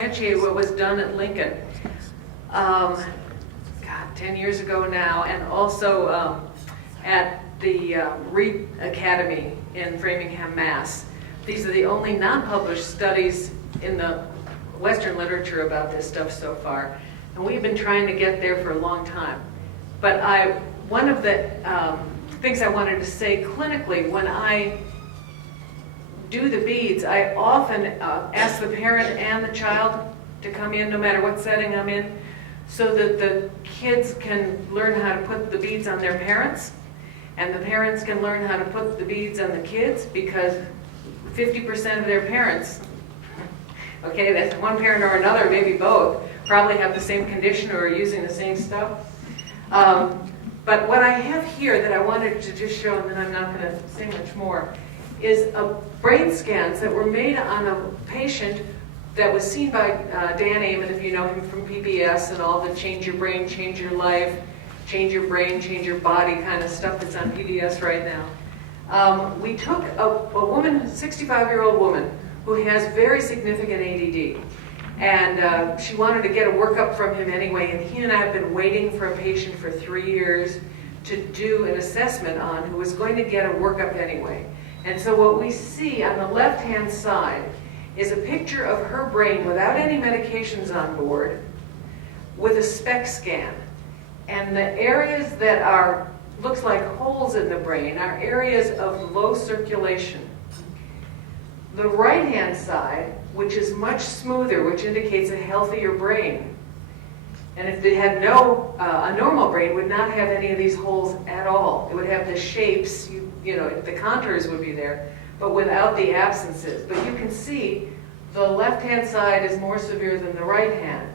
Substantiate what was done at Lincoln, 10 years ago now, and also at the Reed Academy in Framingham, Mass. These are the only non-published studies in the Western literature about this stuff so far, and we've been trying to get there for a long time. But one of the things I wanted to say clinically, when I do the beads, I often ask the parent and the child to come in, no matter what setting I'm in, so that the kids can learn how to put the beads on their parents, and the parents can learn how to put the beads on the kids, because 50% of their parents, okay, that's one parent or another, maybe both, probably have the same condition or are using the same stuff. But what I have here that I wanted to just show, and then I'm not going to say much more, is brain scans that were made on a patient that was seen by Dan Amon, if you know him from PBS, and all the change your brain, change your life, change your brain, change your body kind of stuff that's on PBS right now. We took a woman, 65-year-old woman, who has very significant ADD. And she wanted to get a workup from him anyway, and he and I have been waiting for a patient for 3 years to do an assessment on, who was going to get a workup anyway. And so what we see on the left-hand side is a picture of her brain without any medications on board with a SPECT scan. And the areas that are, looks like holes in the brain, are areas of low circulation. The right-hand side, which is much smoother, which indicates a healthier brain. And if it had a normal brain would not have any of these holes at all. It would have the shapes, you know, the contours would be there, but without the absences. But you can see the left-hand side is more severe than the right-hand.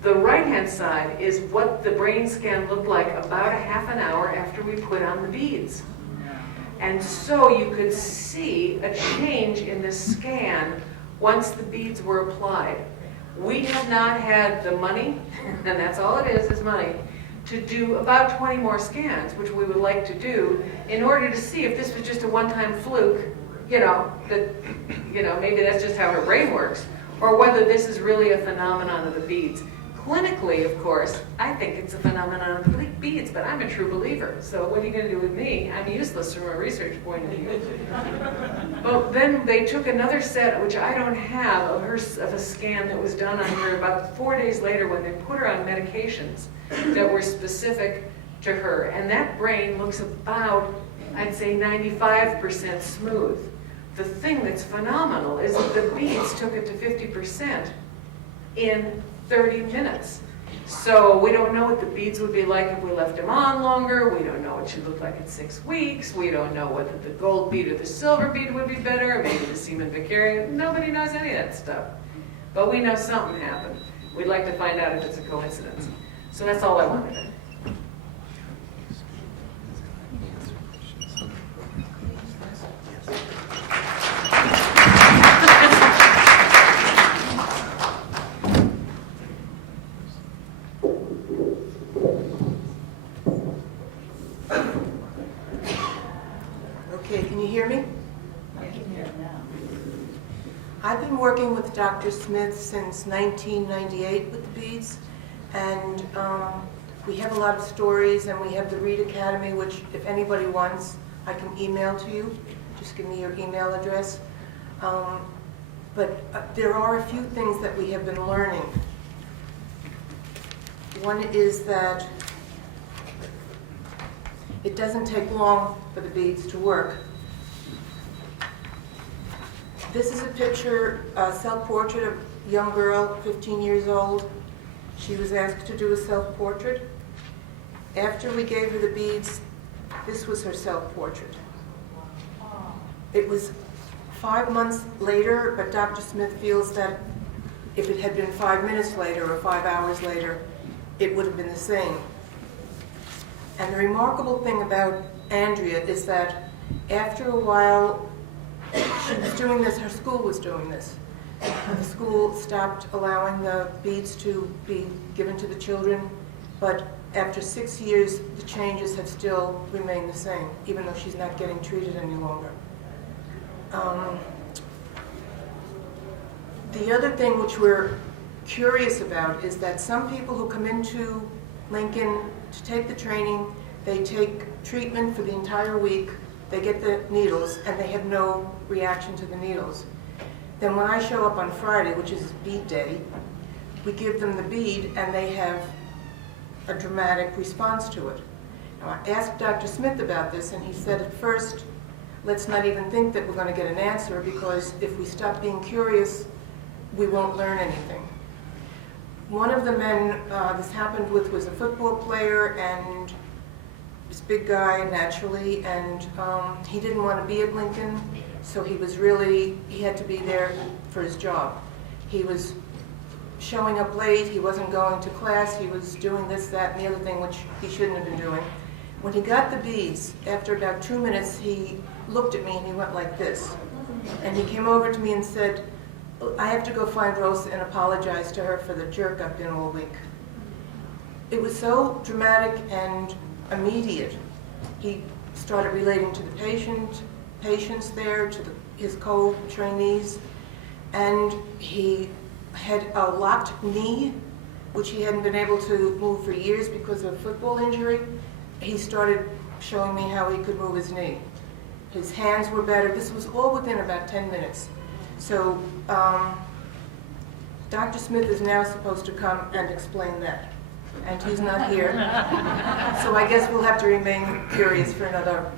The right-hand side is what the brain scan looked like about a half an hour after we put on the beads. And so you could see a change in the scan once the beads were applied. We have not had the money, and that's all it is money, to do about 20 more scans, which we would like to do, in order to see if this was just a one-time fluke, maybe that's just how her brain works, or whether this is really a phenomenon of the beads. Clinically, of course, I think it's a phenomenon of the beads, but I'm a true believer. So what are you going to do with me? I'm useless from a research point of view. But then they took another set, which I don't have, of a scan that was done on her about 4 days later when they put her on medications that were specific to her. And that brain looks about, I'd say, 95% smooth. The thing that's phenomenal is that the beads took it to 50% in 30 minutes. So we don't know what the beads would be like if we left them on longer. We don't know what it should look like in 6 weeks. We don't know whether the gold bead or the silver bead would be better, or maybe the semen vicarium. Nobody knows any of that stuff. But we know something happened. We'd like to find out if it's a coincidence. So that's all I wanted to. Okay, can you hear me? I can hear now. I've been working with Dr. Smith since 1998 with the beads, and we have a lot of stories, and we have the Reed Academy, which if anybody wants, I can email to you. Just give me your email address. But there are a few things that we have been learning. One is that it doesn't take long for the beads to work. This is a picture, a self-portrait of a young girl, 15 years old. She was asked to do a self-portrait. After we gave her the beads, this was her self-portrait. It was 5 months later, but Dr. Smith feels that if it had been 5 minutes later or 5 hours later, it would have been the same. And the remarkable thing about Andrea is that after a while, she was doing this, her school was doing this. The school stopped allowing the beads to be given to the children, but after 6 years, the changes have still remained the same, even though she's not getting treated any longer. The other thing which we're curious about is that some people who come into Lincoln to take the training, they take treatment for the entire week, they get the needles, and they have no reaction to the needles. Then when I show up on Friday, which is bead day, we give them the bead and they have a dramatic response to it. Now, I asked Dr. Smith about this, and he said at first, let's not even think that we're going to get an answer, because if we stop being curious, we won't learn anything. One of the men this happened with was a football player, and this big guy naturally, and he didn't want to be at Lincoln, so he had to be there for his job. He was showing up late, he wasn't going to class, he was doing this, that, and the other thing, which he shouldn't have been doing. When he got the beads, after about 2 minutes, he looked at me and he went like this. And he came over to me and said, I have to go find Rosa and apologize to her for the jerk I've been all week. It was so dramatic and immediate. He started relating to the patients there, to his co-trainees, and he had a locked knee, which he hadn't been able to move for years because of a football injury. He started showing me how he could move his knee. His hands were better. This was all within about 10 minutes. So Dr. Smith is now supposed to come and explain that. And he's not here. So I guess we'll have to remain curious for another,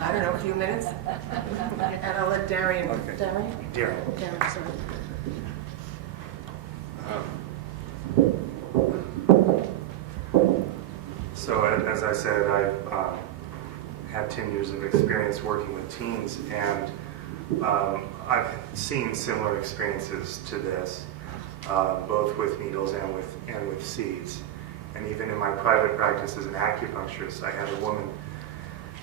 I don't know, a few minutes. And I'll let Darian. Okay. Darian, sorry. So as I said, I've had 10 years of experience working with teens, and I've seen similar experiences to this, both with needles and with seeds. And even in my private practice as an acupuncturist, I had a woman,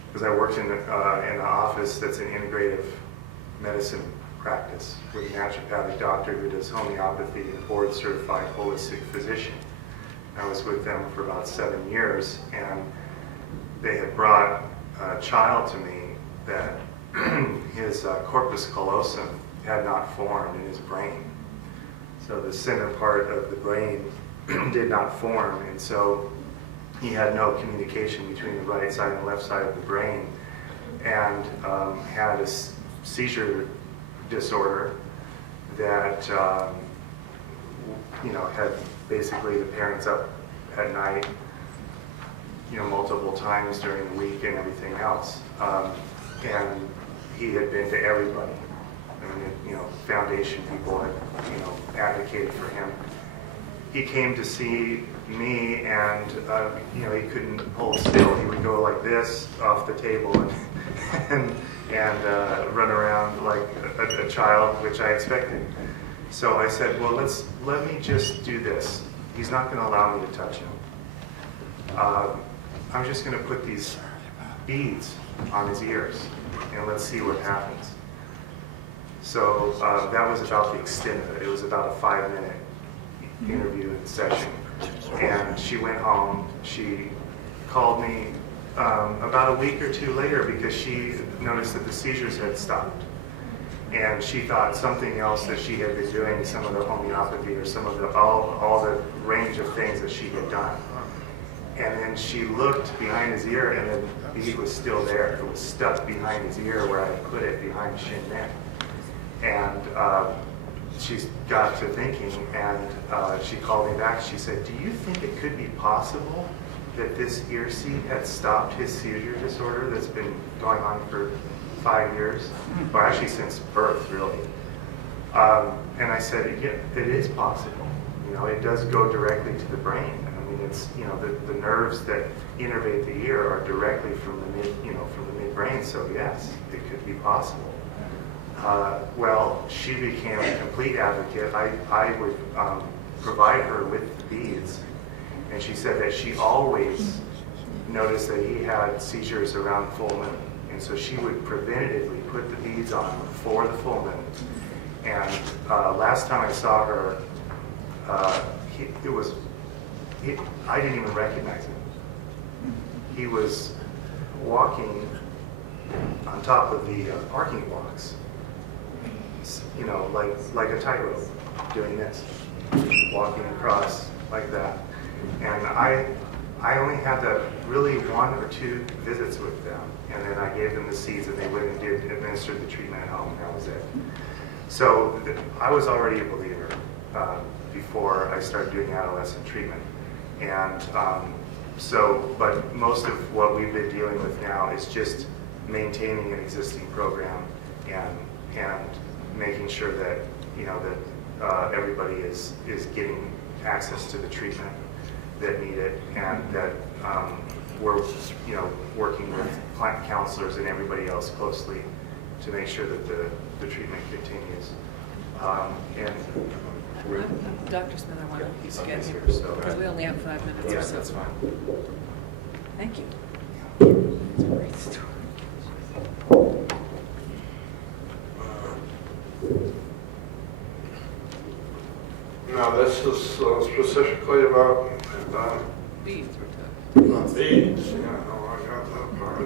because I worked in an office that's an integrative medicine practice with a naturopathic doctor who does homeopathy and a board-certified holistic physician. I was with them for about 7 years, and they had brought a child to me that his corpus callosum had not formed in his brain. So the center part of the brain did not form, and so he had no communication between the right side and the left side of the brain, and had a seizure disorder that had basically the parents up at night, multiple times during the week and everything else. And he had been to everybody. I mean, foundation people had, advocated for him. He came to see me, and he couldn't hold still. He would go like this off the table and run around like a child, which I expected. So I said, well, let me just do this. He's not going to allow me to touch him. I'm just going to put these beads on his ears, and let's see what happens. So that was about the extent of it. It was about a 5-minute interview and session. And she went home. She called me about a week or two later because she noticed that the seizures had stopped. And she thought something else that she had been doing, some of the homeopathy or some of all the range of things that she had done. And then she looked behind his ear, and the bead was still there. It was stuck behind his ear where I put it behind Shin neck. And she got to thinking, and she called me back. She said, do you think it could be possible that this ear seed had stopped his seizure disorder that's been going on for 5 years? Or actually since birth, really. And I said, yeah, it is possible. It does go directly to the brain. I mean, it's, the nerves that innervate the ear are directly from the midbrain. So yes, it could be possible. Well, she became a complete advocate. I would provide her with the beads, and she said that she always noticed that he had seizures around full moon, and so she would preventatively put the beads on before the full moon. And last time I saw her, I didn't even recognize him. He was walking on top of the parking blocks, like a tightrope. doing this, walking across like that. And I only had really 1 or 2 visits with them, and then I gave them the seeds, and they went and administered the treatment at home, and that was it. So I was already a believer before I started doing adolescent treatment. And but most of what we've been dealing with now is just maintaining an existing program and making sure that everybody is getting access to the treatment that need it, and that we're working with counselors and everybody else closely to make sure that the treatment continues. Dr. Smith, I want to Okay, get sir, here, so, because we only have 5 minutes or yes, so. that's fine. Thank you. It's a great story. Now, this is specifically about Beads were tough. beads. Yeah, no, I got that part.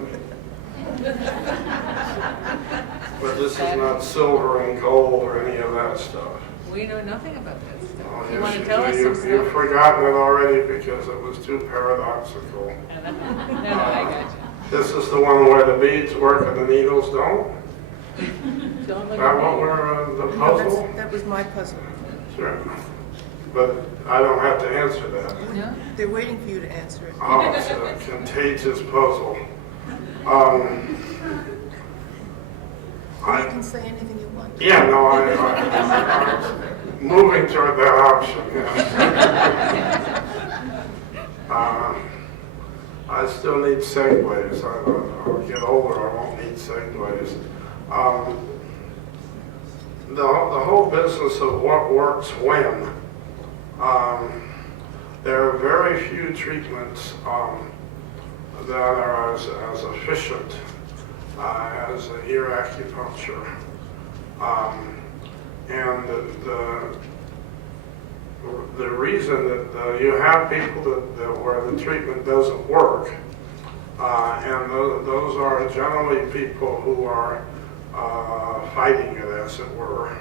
But this is not silver and gold or any of that stuff. We know nothing about this. Oh, You yes, want to you tell do. us some You've stuff? forgotten it already because it was too paradoxical. No, I got you. This is the one where the beads work and the needles don't? Don't Is look that at what me. we're, the No, puzzle? that was my puzzle. Sure. But I don't have to answer that. No? They're waiting for you to answer it. Oh, it's a contagious puzzle. You can say anything you want. Yeah, no, I'm moving toward that option. Yeah. I still need segues. I'll get older, I won't need segues. The whole business of what works when, there are very few treatments that are as efficient as ear acupuncture. And the reason that you have people that where the treatment doesn't work, and those are generally people who are fighting it, as it were.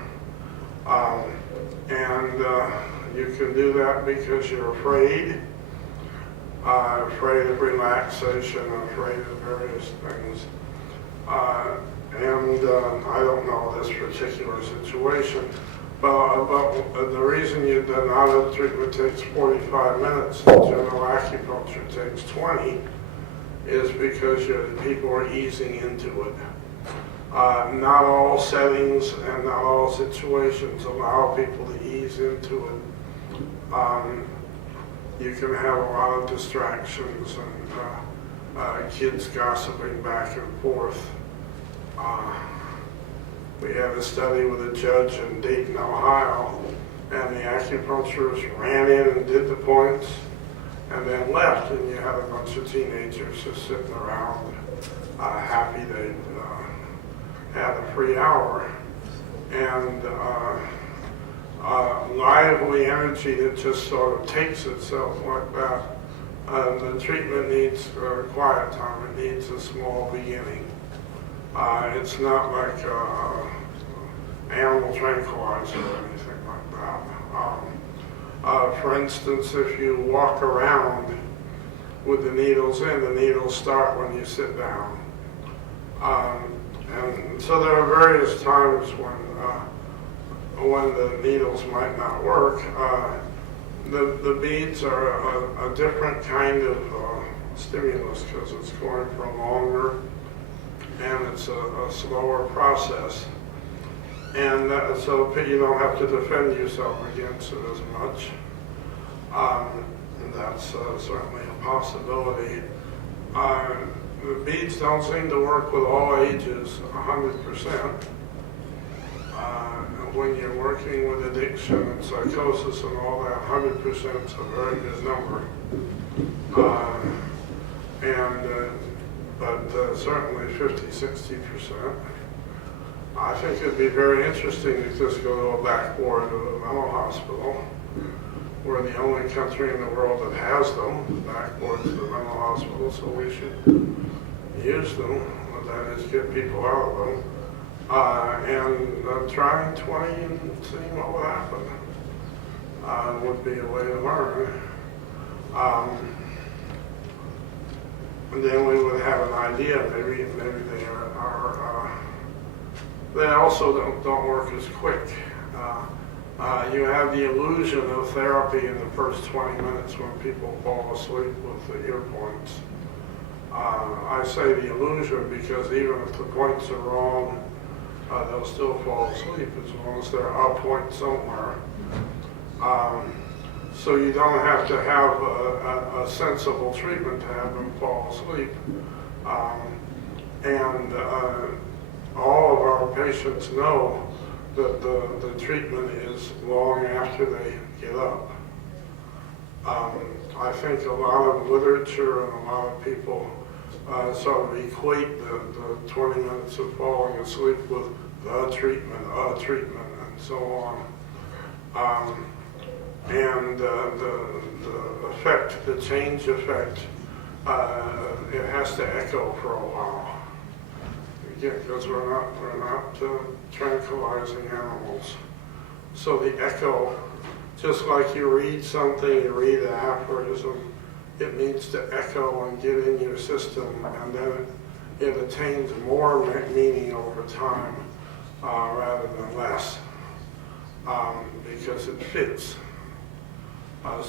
You can do that because you're afraid of relaxation, afraid of various things. I don't know this particular situation, but the reason the nodded treatment takes 45 minutes, and general acupuncture takes 20, is because people are easing into it. Not all settings and not all situations allow people to ease into it. You can have a lot of distractions and kids gossiping back and forth. We had a study with a judge in Dayton, Ohio, and the acupuncturist ran in and did the points and then left, and you had a bunch of teenagers just sitting around happy they had a free hour. And lively energy that just sort of takes itself like that. The treatment needs quiet time. It needs a small beginning. It's not like animal tranquilizer or anything like that. For instance, if you walk around with the needles in, the needles start when you sit down. And so there are various times when the needles might not work. The beads are a different kind of stimulus because it's going for longer and it's a slower process. And so you don't have to defend yourself against it as much. And that's certainly a possibility. The beads don't seem to work with all ages 100%. When you're working with addiction and psychosis and all that, 100% is a very good number. But certainly 50-60%. I think it'd be very interesting to just go to a back ward of a mental hospital. We're the only country in the world that has them, back wards of the mental hospital, so we should use them. That is, get people out of them. and trying 20 and seeing what would happen would be a way to learn. And then we would have an idea. Maybe they are they also don't work as quick. You have the illusion of therapy in the first 20 minutes when people fall asleep with the ear points. I say the illusion because even if the points are wrong, they'll still fall asleep as long as they're a point somewhere. So you don't have to have a sensible treatment to have them fall asleep. And all of our patients know that the treatment is long after they get up. I think a lot of literature and a lot of people sort of equate the 20 minutes of falling asleep with the treatment, and so on. And the effect, the change effect, it has to echo for a while. Again, because we're not tranquilizing animals. So the echo, just like you read something, you read an aphorism, it needs to echo and get in your system, and then it attains more meaning over time rather than less, because it fits. So